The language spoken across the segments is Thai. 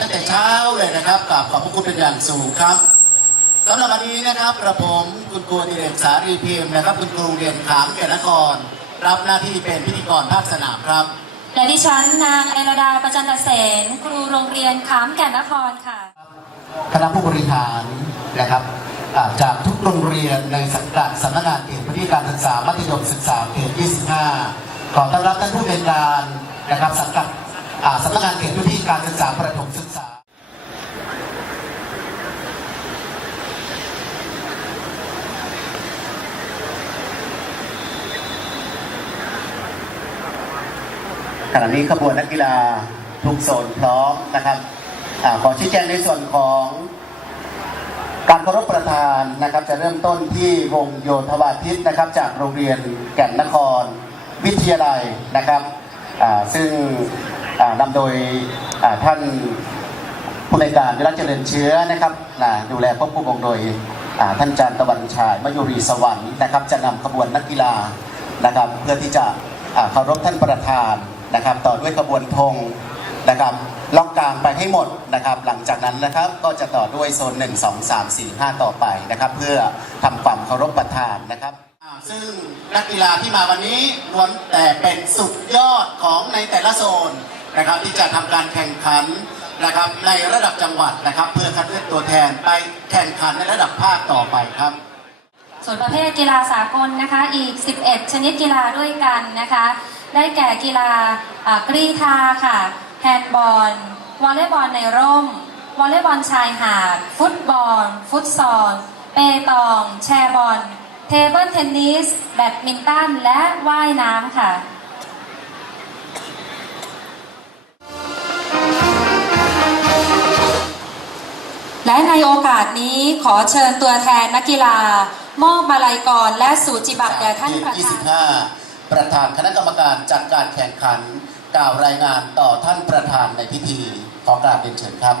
ตั้งแต่เช้าเลยนะครับกราบขอบพระคุณเป็นอย่างสูงครับสำหรับวันนี้นะครับกระผมคุณครูดิเรกสารีพิมพ์นะครับ คุณครูโรงเรียนขามแก่นนคร รับหน้าที่เป็นพิธีกรภาคสนามครับและดิฉันนางไอราดาประจันตเสนครูโรงเรียนขามแก่นนครค่ะคณะผู้บริหารนะครับอ่าจากทุกโรงเรียนในสังกัดสำนักงานเขตพื้นที่การศึกษามัธยมศึกษาเขต 25 ขอต้อนรับท่านผู้ในวยการนะครับสังกัดอ่า สำนักงานเขตพื้นที่การศึกษาประถมศึกษาขณะนี้ขบวนนักกีฬาทุกโซนพร้อมนะครับอขอชี้แจงในส่วนของการเคารพประธานนะครับ จะเริ่มต้นที่วงโยธวาทิตนะครับ จากโรงเรียนแก่นนครวิทยาลัยนะครับซึ่ง นำโดยท่านผู้ในการวิรัตเจริญเชื้อนะครับนะดูแลควบคุมวงโดยท่านอาจารย์ตะวันชายมยุรีสวรรค์นะครับ จะนำขบวนนักกีฬานะครับ เพื่อที่จะเคารพท่านประธานนะครับ ต่อด้วยขบวนธงนะครับล็อกกลางไปให้หมดนะครับ หลังจากนั้นนะครับก็จะต่อด้วยโซน 1 2 3 4 5 ต่อไปนะครับ เพื่อทำความเคารพประธานนะครับซึ่งนักกีฬาที่มาวันนี้ล้วนแต่เป็นสุดยอดของในแต่ละโซน นะครับที่จะทำการแข่งขันนะครับในระดับจังหวัดนะครับ เพื่อคัดเลือกตัวแทนไปแข่งขันในระดับภาคต่อไปครับ ส่วนประเภทกีฬาสากลนะคะอีก 11 ชนิดกีฬาด้วยกันนะคะ ได้แก่กีฬาอ่ากรีธาค่ะแฮนด์บอลวอลเลย์บอลในร่มวอลเลย์บอลชายหาดฟุตบอล ฟุตซอลเปตอง แชร์บอล เทเบิลเทนนิส แบดมินตัน และว่ายน้ำค่ะ และในโอกาสนี้ขอเชิญตัวแทนนักกีฬา มอบมาลัยกรและสูจิบัตรแด่ท่านประธาน25 ประธานคณะกรรมการจัดการแข่งขัน กล่าวรายงานต่อท่านประธานในพิธี ขอกราบเรียนเชิญครับ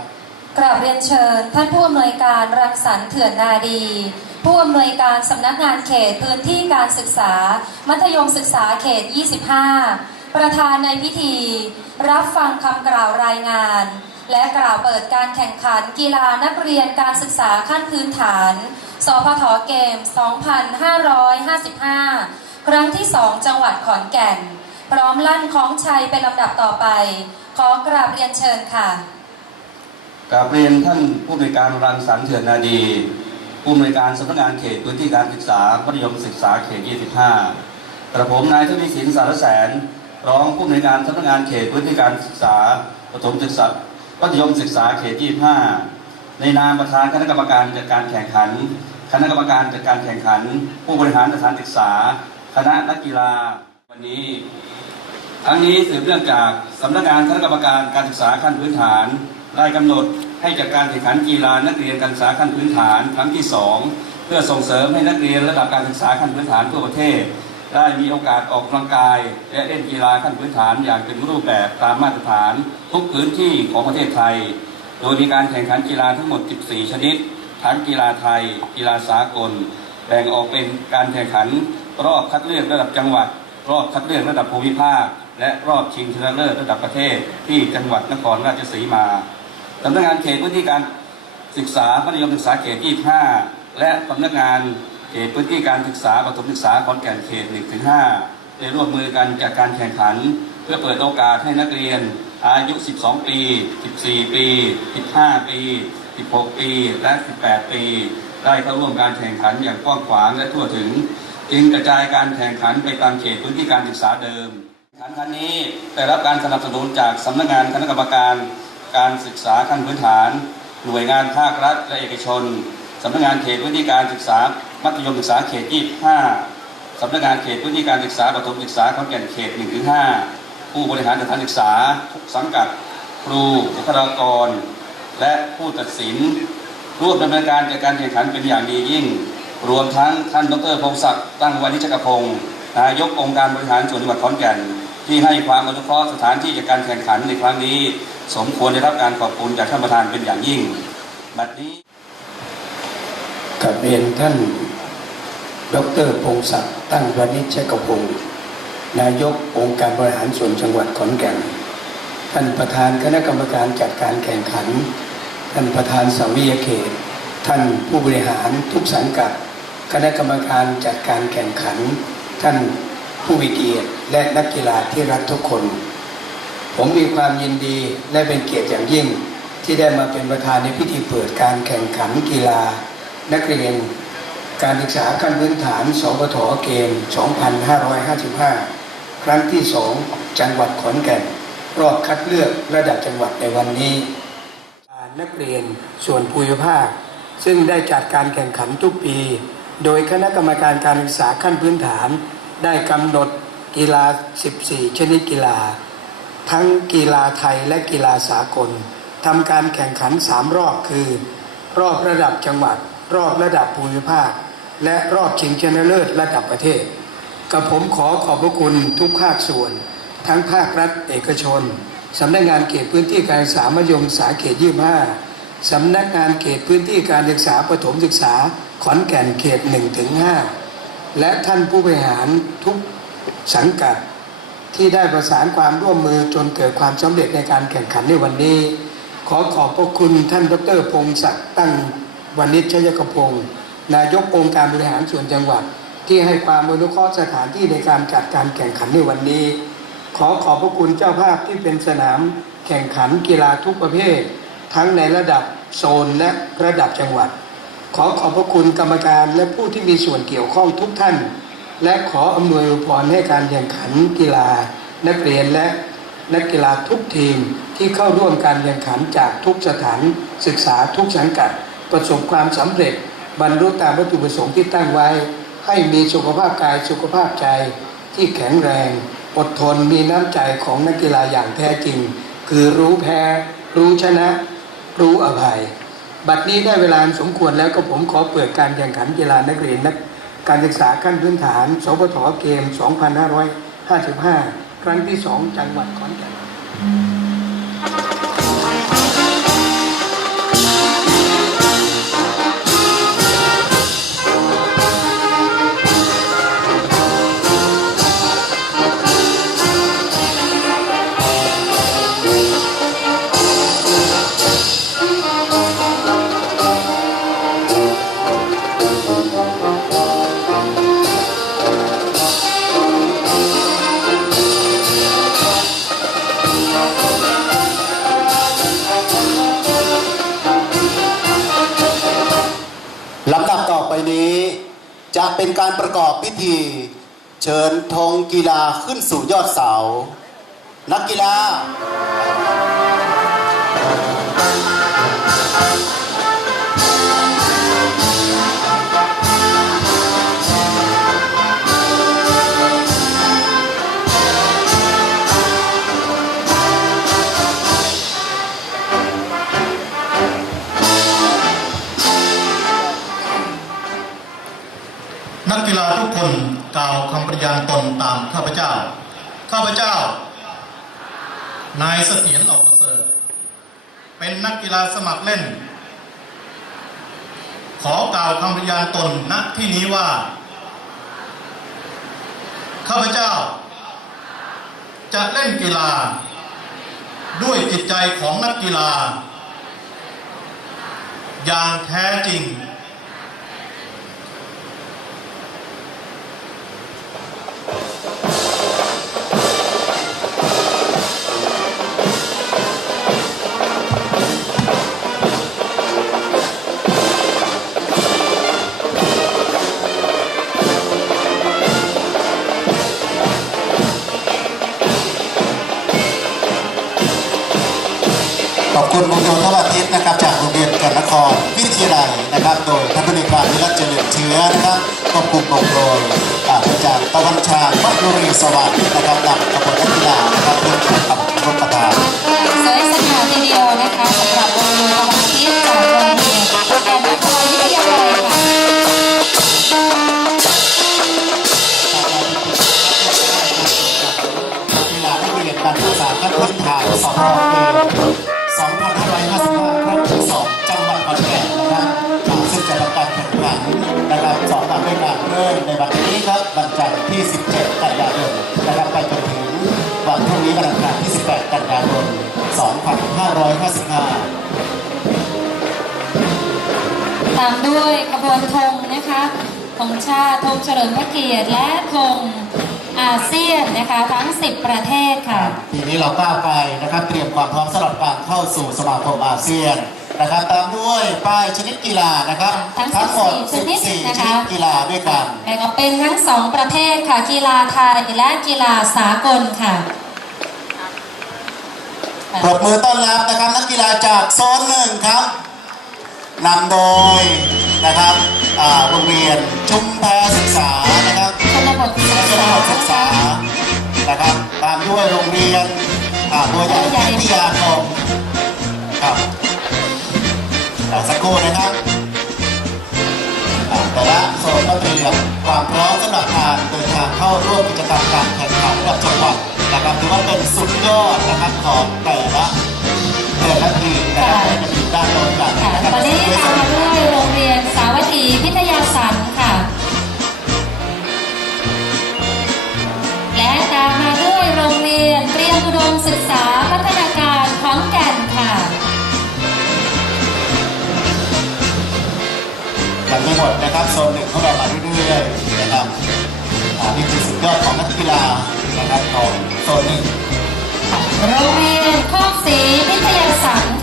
กราบเรียนเชิญ ท่านผู้อำนวยการรังสรรค์เถื่อนนาดี ผู้อำนวยการสำนักงานเขตพื้นที่การศึกษา มัธยมศึกษาเขต 25 ประธานในพิธี รับฟังคำกล่าวรายงาน และกล่าวเปิดการแข่งขันกีฬานักเรียนการศึกษาขั้นพื้นฐาน สพทเกม 2555 ครั้งที่ 2 จังหวัดขอนแก่น พร้อมลั่นของชัยเป็นลำดับต่อไป ขอกราบเรียนเชิญค่ะกราบเรียนท่านผู้อำนวยการรังสรรค์เถื่อนนาดี ผู้อำนวยการสำนักงานเขตพื้นที่การศึกษามัธยมศึกษาเขต 25 กระผมนายทวีสินสารแสน รองผู้อำนวยการสำนักงานเขตพื้นที่การศึกษาประถมศึกษา มัธยมศึกษาเขต 25 ในนามประธานคณะกรรมการจัดการแข่งขัน คณะกรรมการจัดการแข่งขัน ผู้บริหารสถานศึกษา คณะนักกีฬาวันนี้ทั้งนี้สืบเนื่องจากสำนักงานคณะกรรมการการศึกษาขั้นพื้นฐานได้กำหนดให้จัดการแข่งขันกีฬานักเรียนการศึกษาขั้นพื้นฐานครั้งที่ 2 เพื่อส่งเสริมให้นักเรียนระดับการศึกษาขั้นพื้นฐานทั่วประเทศ ได้มีโอกาสออกกำลังกาย และเล่นกีฬาขั้นพื้นฐานอย่างเป็นรูปแบบตามมาตรฐาน ทุกพื้นที่ของประเทศไทย โดยมีการแข่งขันกีฬาทั้งหมด 14 ชนิด ทั้งกีฬาไทย กีฬาสากล แบ่งออกเป็นการแข่งขันรอบคัดเลือกระดับจังหวัด รอบคัดเลือกระดับภูมิภาค และรอบชิงชนะเลิศระดับประเทศที่จังหวัดนครราชสีมาสำนักงานเขตพื้นที่การศึกษามัธยมศึกษาเขต 25 และสำนักงานเขตพื้นที่การศึกษาประถมศึกษาขอนแก่นเขต 1-5ได้ร่วมมือกันจัดการแข่งขัน เพื่อเปิดโอกาสให้นักเรียน อายุ 12 ปี 14 ปี 15 ปี 16 ปี และ 18 ปี ได้เข้าร่วมการแข่งขันอย่างกว้างขวางและทั่วถึง จึงกระจายการแข่งขันไปตามเขตพื้นที่การศึกษาเดิมการแข่งนนี้ได้รับการสนับสนุนจากสำนักงานคณะกรรมการการศึกษาขั้นพื้นฐาน หน่วยงานภาครัฐและเอกชนสำนักงานเขตพื้นที่การศึกษา มัธยมศึกษาเขต 25สำนักงานเขตพื้นที่การศึกษาประถมศึกษาขอนแก่นเขต1-5 ผู้บริหารสถานศึกษาทุกสังกัด ครูบุคลากร และผู้ตัดสินร่วมดำเนินการจัดการแข่งขันเป็นอย่างดียิ่ง รวมทั้งท่านดรพงศักดิ์ตั้งวานิชกพงศ์นายกองค์การบริหารส่วนจังหวัดขอนแก่น ที่ให้ความอนุเคราะห์สถานที่จัดการแข่งขันในครั้งนี้ สมควรได้รับการขอบคุณจากท่านประธานเป็นอย่างยิ่ง บัดนี้กับเรียนท่าน ดรพงศักดิ์ตั้งวณิชกพงศ์ นายกองค์การบริหารส่วนจังหวัดขอนแก่น ท่านประธานคณะกรรมการจัดการแข่งขัน ท่านประธานสวิยเขต ท่านผู้บริหารทุกสังกัด คณะกรรมการจัดการแข่งขัน ท่านผู้มีเกียรติและนักกีฬาที่รักทุกคน ผมมีความยินดีและเป็นเกียรติอย่างยิ่งที่ได้มาเป็นประธานในพิธีเปิดการแข่งขันกีฬา นักเรียน การศึกษาขั้นพื้นฐาน สปทเกม 2555 ครั้งที่2จังหวัดขอนแก่น รอบคัดเลือกระดับจังหวัดในวันนี้นักเรียนส่วนภูมิภาค ซึ่งได้จัดการแข่งขันทุกปี โดยคณะกรรมการการศึกษาขั้นพื้นฐาน ได้กำหนดกีฬา 14 ชนิดกีฬา ทั้งกีฬาไทยและกีฬาสากลทำการแข่งขัน 3 รอบคือ รอบระดับจังหวัด รอบระดับภูมิภาค และรอบชิงชนะเลิศระดับประเทศ กับผมขอขอบพระคุณทุกภาคส่วน ทั้งภาครัฐเอกชนสำนักงานเขตพื้นที่การศึกษามัธยมศึกษาเขต25สำนักงานเขตพื้นที่การศึกษาประถมศึกษาขอนแก่นเขต1ถึง5และท่านผู้บริหารทุกสังกัดที่ได้ประสานความร่วมมือจนเกิดความสำเร็จในการแข่งขันในวันนี้ ขอขอบพระคุณท่านดรพงศักดิ์ตั้งวณิชชยกพงศ์นายกองค์การบริหารส่วนจังหวัด ที่ให้ความอนุเคราะห์สถานที่ในการจัดการแข่งขันในวันนี้ ขอขอบพระคุณเจ้าภาพที่เป็นสนามแข่งขันกีฬาทุกประเภท ทั้งในระดับโซนและระดับจังหวัด ขอขอบพระคุณกรรมการและผู้ที่มีส่วนเกี่ยวข้องทุกท่าน และขออำนวยพรให้การแข่งขันกีฬา นักเรียนและนักกีฬาทุกทีมที่เข้าร่วมการแข่งขันจากทุกสถานศึกษาทุกสังกัด ประสบความสำเร็จบรรลุตามวัตถุประสงค์ที่ตั้งไว้ ให้มีสุขภาพกายสุขภาพใจที่แข็งแรง อดทนมีน้ำใจของนักกีฬาอย่างแท้จริง คือรู้แพ้ รู้ชนะ รู้อภัย บัดนี้ได้เวลาสมควรแล้วก็ผมขอเปิดการแข่งขันกีฬานักเรียนนักการศึกษาขั้นพื้นฐานสปทเกม 2555 ครั้งที่ 2 จังหวัดขอนแก่น การประกอบพิธี เชิญธงกีฬาขึ้นสู่ยอดเสา นักกีฬาาทุกคนกล่าวคำปฏิญาณตนตามข้าพเจ้า ข้าพเจ้า นายเสถียรออกประเสริฐเป็นนักกีฬาสมัครเล่น ขอกล่าวคำปฏิญาณตนณที่นี้ว่า ข้าพเจ้า จะเล่นกีฬา ด้วยจิตใจของนักกีฬา อย่างแท้จริง มุงโยทวาทิตนะครับจากโรงเรียนแก่นนครวิทยาลัยนะครับ โดยท่านผู้ในวยการวิรัตเจริญเชื้อนะครับควบคุมปกโดยอาจารย์ตะวันชาญมัคคุรีสวัสดิ์นะครับนำขบวนนักกีฬานะครับเพื่อขับรถประธานสวยสง่าทีเดียวนะคะสำหรับวงโยธวาทิตจากโรงเรียนแก่นนครวิทยาลัยค่ะกีฬานักเรียนการศึกษาขั้นพื้นฐานสพเอ2555ค 2555 ตามด้วยกระบวนธงนะคะของชาติธงเฉลิมพระเกียรติและธงอาเซียนนะคะทั้ง 10 ประเทศค่ะ ทีนี้เราก้าวไปนะครับเตรียมความพร้อมสำหรับการเข้าสู่สมาคมอาเซียนนะครับตามด้วยป้ายชนิดกีฬานะครับทั้งหมดชนิดนะคกีฬาด้วยกันแบ่งออกเป็นทั้ง 2 ประเทศค่ะกีฬาไทยและกีฬาสากลค่ะ ปรบมือต้อนรับนะครับนักกีฬาจากโซนหนึ่งครับนำโดยนะครับโรงเรียนชุมแพศึกษานะครับชนบทศึกชนษาบทศึกษานะครับตามด้วยโรงเรียนอ่าบัวใหญ่วิทยาคมครับสักครู่นะครับแต่ละโซนก็เตรียมความพร้อมสำหรับการเดินทางเข้าร่วมกิจกรรมการแข่งขันระดับจังหวัด นะครับถือว่าเป็นสุดยอดนะครับของแต่ละแต่ละทีมนะครับที่จะอยู่ด้านโน้นกันค่ะนะครับตอนนี้ตามมาด้วยโรงเรียนสาวัตถีพิทยาสันค่ะ และตามมาด้วยโรงเรียนเตรียมอุดมศึกษาพัฒนาการขอนแก่นค่ะยังไม่หมดนะครับโซนหนึ่งของเรามาเรื่อยๆนะครับอ่านี่คือสุดยอดของนักกีฬา นะครับของโซนหนึ่งโรงเรียนโคกศรีพิทยาศักดิ์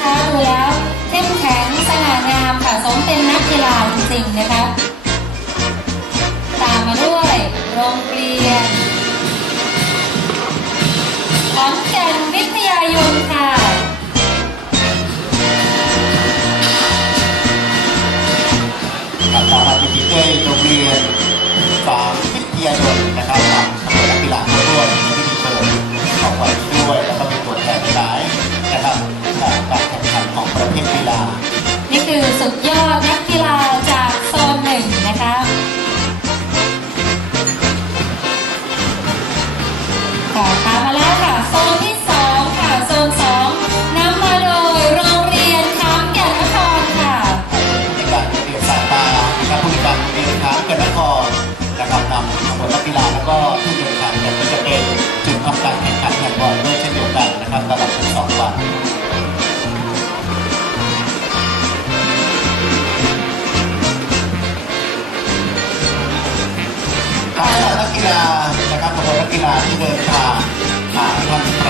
นะคะดูแล้วเข้มแข็งสง่างามค่ะสมเป็นนักกีฬาจริงๆนะคะตามมาด้วยโรงเรียนขอนแก่นวิทยายนค่ะ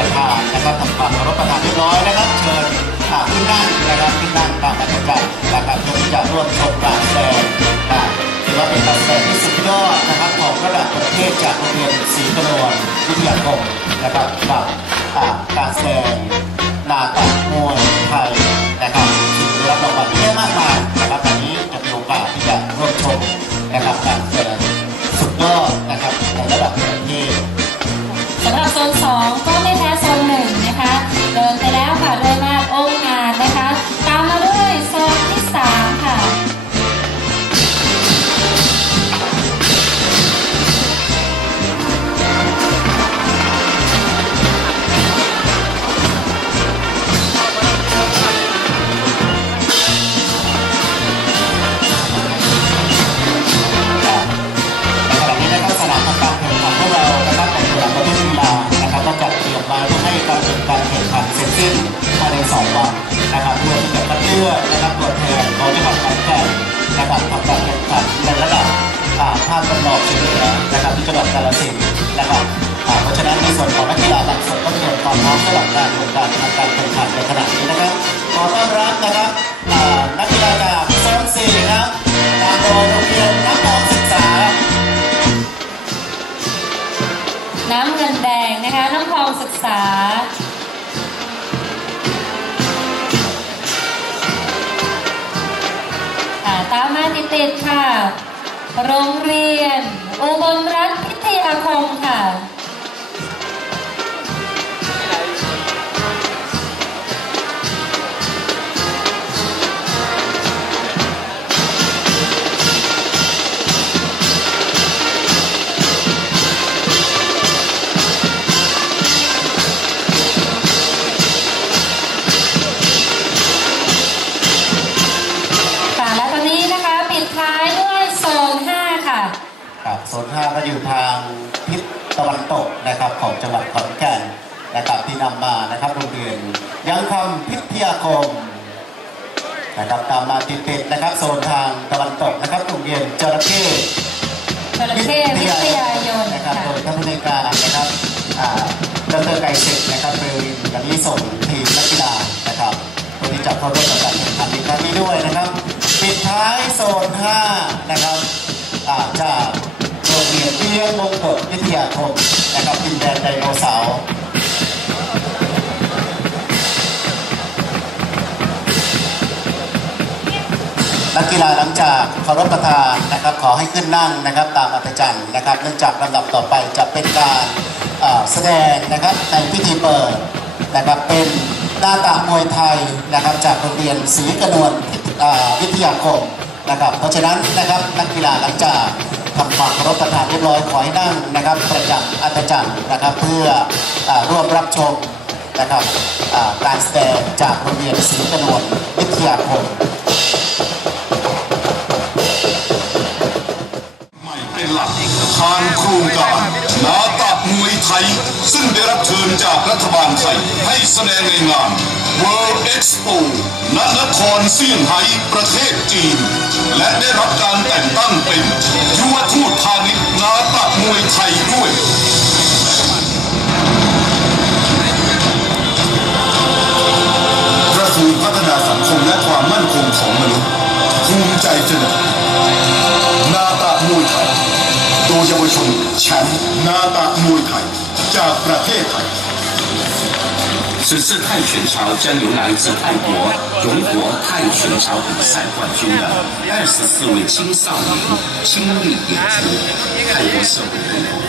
ประธานนะครับทำความเคารพประธานเรียบร้อยนะครับ เชิญขึ้นนั่งนะครับขึ้นนั่งตามบรรยากาศนะครับเพื่อที่จะร่วมชมการแสดงอ่าถือว่าเป็นการแสดงที่สุดยอดนะครับของระดับประเทศจากโรงเรียนศรีกนวลวิทยาคมนะครับกับอ่าการแสดงนาตักมวยไทยนะครับซึ่งได้รับรางวัลเยอะมากมายนะครับวันนี้จะมีโอกาสที่จะร่วมชมนะครับการ ษาค่ะตามมาติดๆค่ะ โรงเรียน อุบลรัฐพิทยาคมค่ะค่ะ โซน5ก็อยู่ทางทิศตะวันตกนะครับของจังหวัดขอนแก่นนะครับที่นำมานะครับโรงเรียนยังคำพิทยาคมนะครับตามมาติดๆนะครับโซนทางตะวันตกนะครับโรงเรียนจระเข้จระเข้วิทยายนนะครับโดยท่านผู้ในการนะครับอ่าดรไกรศิษย์นะครับเบลวินกันนี้ส่งทีมนักกีฬานะครับเพื่อที่จะเข้าร่วมกับการแข่งขันในครั้งนี้ด้วยนะครับ ปิดท้ายโซน 5 นะครับจาก โรงเรียนเลี้ยงมงกฎวิทยาคมนะครับดินแดนไดโนเสาร์นักกีฬาหลังจากเคารพประธานนะครับ ขอให้ขึ้นนั่งนะครับตามอัตจันทร์นะครับ เนื่องจากลำดับต่อไปจะเป็นการแสดงนะครับในพิธีเปิดนะครับเป็นหน้าตามวยไทยนะครับ จากโรงเรียนศรีกระนวลวิทยาคมนะครับ เพราะฉะนั้นนะครับนักกีฬาหลังจาก ทำความเคารพประธานเรียบร้อยขอให้นั่งนะครับ ประจำอัตจันทร์นะครับ เพื่ออร่วมรับชมนะครับการแสดงจากโรงเรียนศรีกระนวลวิทยาคมใหม่เป็นหลักทางโครงการนาตะมวยไทย ซึ่งได้รับเชิญจากรัฐบาลไทย ให้แสดงในงาน World Expo ณนครเซี่ยงไฮ้ประเทศจีน และได้รับการแต่งตั้งเป็น ชนแชมป์นาตะมวยไทย จากประเทศไทย 此次泰拳潮将由来自泰国荣国泰拳潮比赛冠军的二十四位青少年倾力演出，泰国社会共同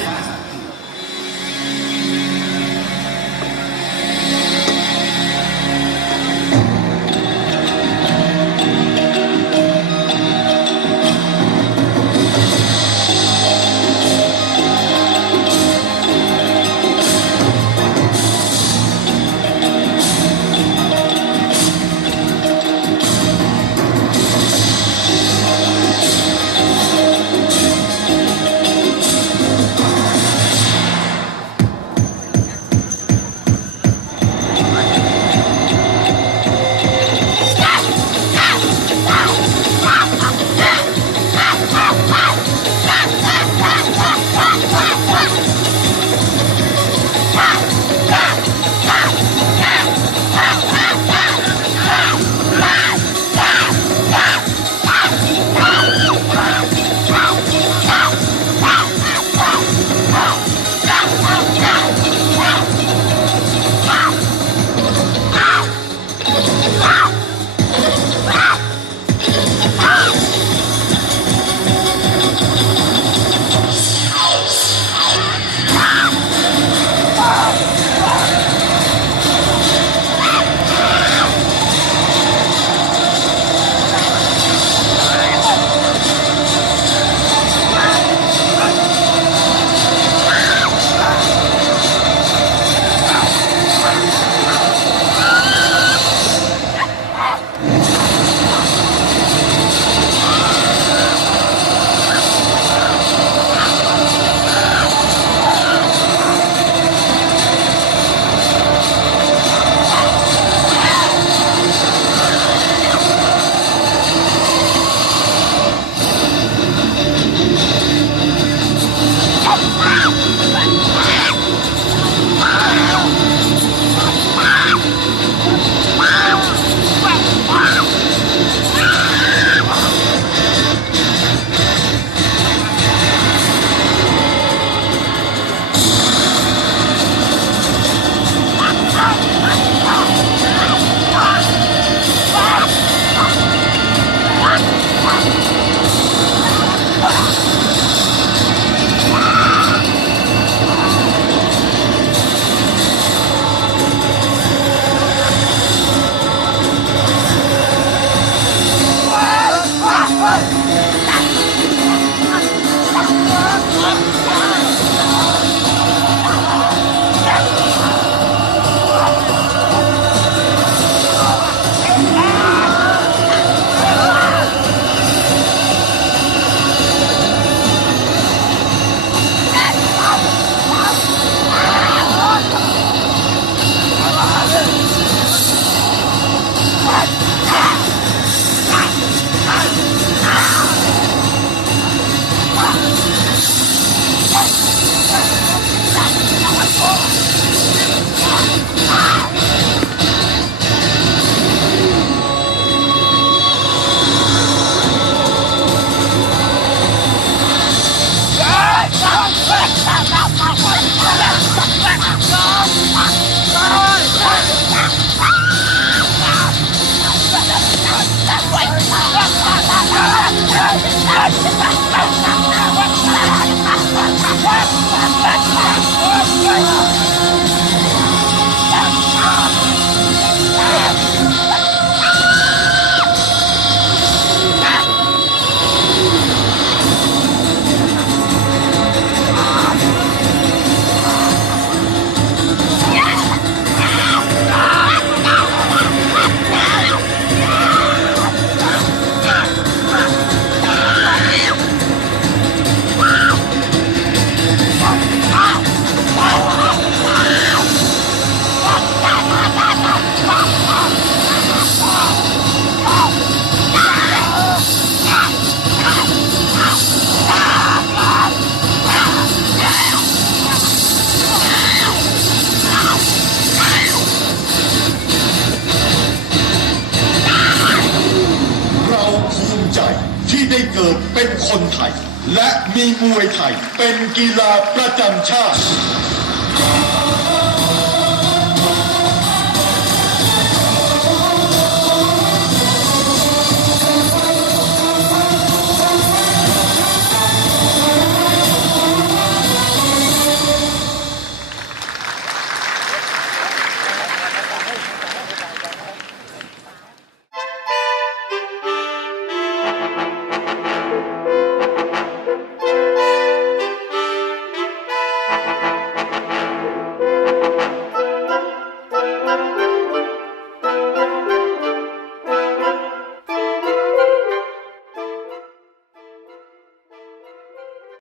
ไทย เป็นกีฬาประจำชาติ